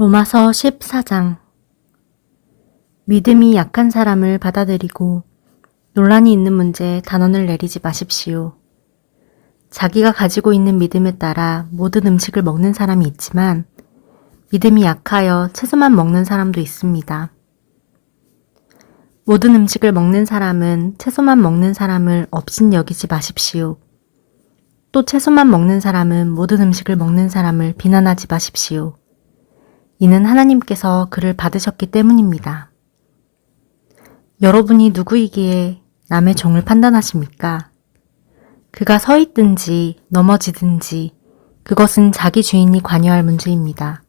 로마서 14장. 믿음이 약한 사람을 받아들이고 논란이 있는 문제에 단언을 내리지 마십시오. 자기가 가지고 있는 믿음에 따라 모든 음식을 먹는 사람이 있지만 믿음이 약하여 채소만 먹는 사람도 있습니다. 모든 음식을 먹는 사람은 채소만 먹는 사람을 업신 여기지 마십시오. 또 채소만 먹는 사람은 모든 음식을 먹는 사람을 비난하지 마십시오. 이는 하나님께서 그를 받으셨기 때문입니다. 여러분이 누구이기에 남의 종을 판단하십니까? 그가 서 있든지 넘어지든지 그것은 자기 주인이 관여할 문제입니다.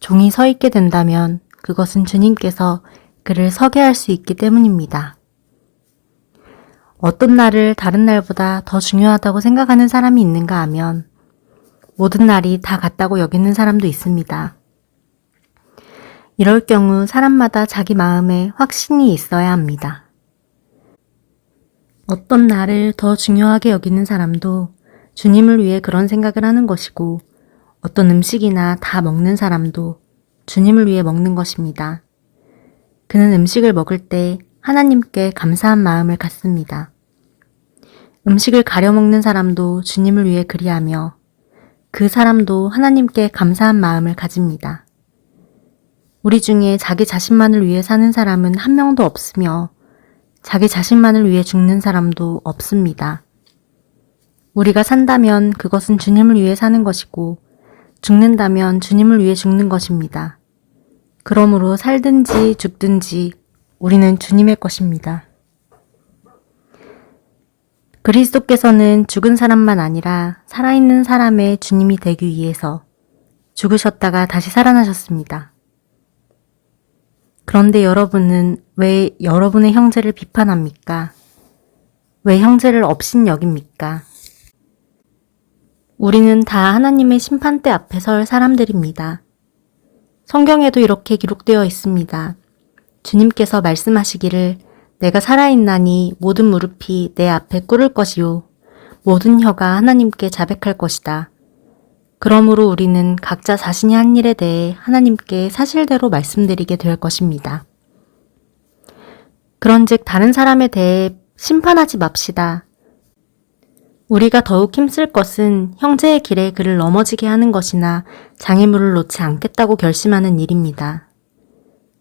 종이 서 있게 된다면 그것은 주님께서 그를 서게 할 수 있기 때문입니다. 어떤 날을 다른 날보다 더 중요하다고 생각하는 사람이 있는가 하면 모든 날이 다 같다고 여기는 사람도 있습니다. 이럴 경우 사람마다 자기 마음에 확신이 있어야 합니다. 어떤 날을 더 중요하게 여기는 사람도 주님을 위해 그런 생각을 하는 것이고 어떤 음식이나 다 먹는 사람도 주님을 위해 먹는 것입니다. 그는 음식을 먹을 때 하나님께 감사한 마음을 갖습니다. 음식을 가려 먹는 사람도 주님을 위해 그리하며 그 사람도 하나님께 감사한 마음을 가집니다. 우리 중에 자기 자신만을 위해 사는 사람은 한 명도 없으며 자기 자신만을 위해 죽는 사람도 없습니다. 우리가 산다면 그것은 주님을 위해 사는 것이고 죽는다면 주님을 위해 죽는 것입니다. 그러므로 살든지 죽든지 우리는 주님의 것입니다. 그리스도께서는 죽은 사람만 아니라 살아있는 사람의 주님이 되기 위해서 죽으셨다가 다시 살아나셨습니다. 그런데 여러분은 왜 여러분의 형제를 비판합니까? 왜 형제를 업신 여깁니까? 우리는 다 하나님의 심판대 앞에 설 사람들입니다. 성경에도 이렇게 기록되어 있습니다. 주님께서 말씀하시기를 내가 살아있나니 모든 무릎이 내 앞에 꿇을 것이요 모든 혀가 하나님께 자백할 것이다. 그러므로 우리는 각자 자신이 한 일에 대해 하나님께 사실대로 말씀드리게 될 것입니다. 그런즉 다른 사람에 대해 심판하지 맙시다. 우리가 더욱 힘쓸 것은 형제의 길에 그를 넘어지게 하는 것이나 장애물을 놓지 않겠다고 결심하는 일입니다.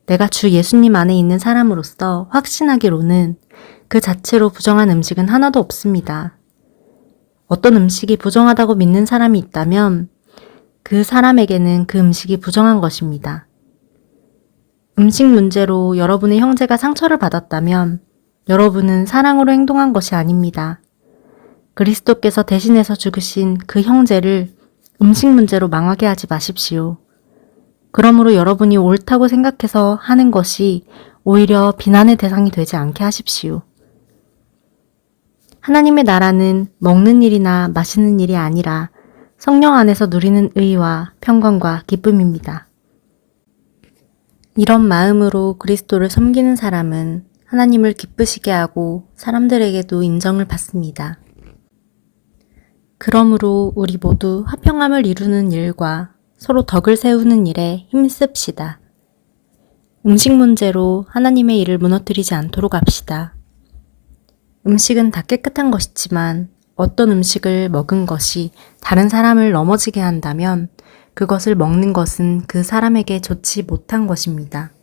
내가 주 예수님 안에 있는 사람으로서 확신하기로는 그 자체로 부정한 음식은 하나도 없습니다. 어떤 음식이 부정하다고 믿는 사람이 있다면 그 사람에게는 그 음식이 부정한 것입니다. 음식 문제로 여러분의 형제가 상처를 받았다면 여러분은 사랑으로 행동한 것이 아닙니다. 그리스도께서 대신해서 죽으신 그 형제를 음식 문제로 망하게 하지 마십시오. 그러므로 여러분이 옳다고 생각해서 하는 것이 오히려 비난의 대상이 되지 않게 하십시오. 하나님의 나라는 먹는 일이나 마시는 일이 아니라 성령 안에서 누리는 의와 평강과 기쁨입니다. 이런 마음으로 그리스도를 섬기는 사람은 하나님을 기쁘시게 하고 사람들에게도 인정을 받습니다. 그러므로 우리 모두 화평함을 이루는 일과 서로 덕을 세우는 일에 힘씁시다. 음식 문제로 하나님의 일을 무너뜨리지 않도록 합시다. 음식은 다 깨끗한 것이지만 어떤 음식을 먹은 것이 다른 사람을 넘어지게 한다면 그것을 먹는 것은 그 사람에게 좋지 못한 것입니다.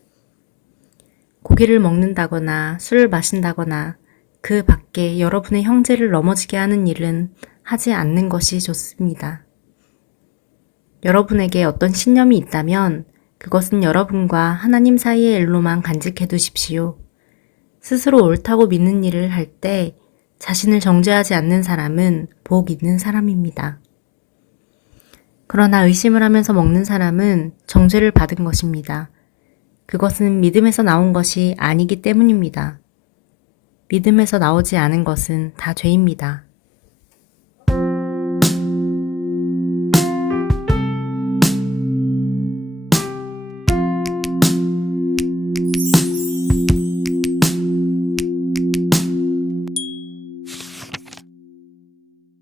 고기를 먹는다거나 술을 마신다거나 그 밖에 여러분의 형제를 넘어지게 하는 일은 하지 않는 것이 좋습니다. 여러분에게 어떤 신념이 있다면 그것은 여러분과 하나님 사이의 일로만 간직해 두십시오. 스스로 옳다고 믿는 일을 할 때 자신을 정죄하지 않는 사람은 복 있는 사람입니다. 그러나 의심을 하면서 먹는 사람은 정죄를 받은 것입니다. 그것은 믿음에서 나온 것이 아니기 때문입니다. 믿음에서 나오지 않은 것은 다 죄입니다.